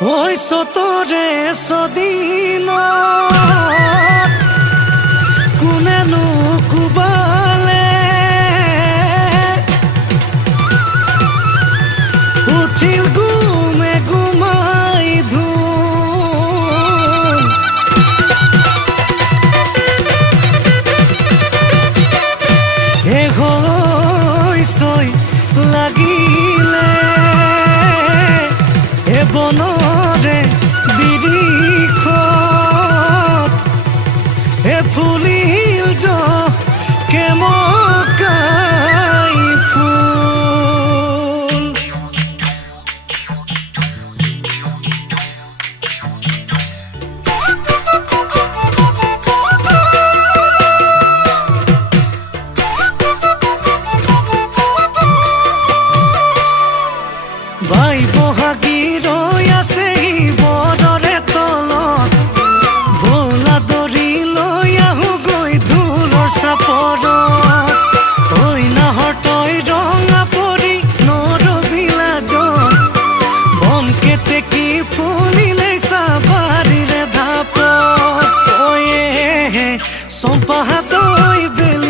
ওই সতরে সদিন কোনেনো কুবালে উঠিল গুমে গুমাই ধুম এ হইছই লাগিলে এ বনরে বিৰিখত এ ফুলিল কেমকাই ফুল বাই বহাগী ৰৈ আছে বৰৰে তলত বোলা দৰি লৈ আহো গৈ ধূলৰ চাপৰত ঐ নাহৰ তই ৰঙা পৰি নৰবিলাজন বন কেতেকী ফুলিলে চাবাৰীৰে ধাপত ঐ চম্পা হাতৈ বেলি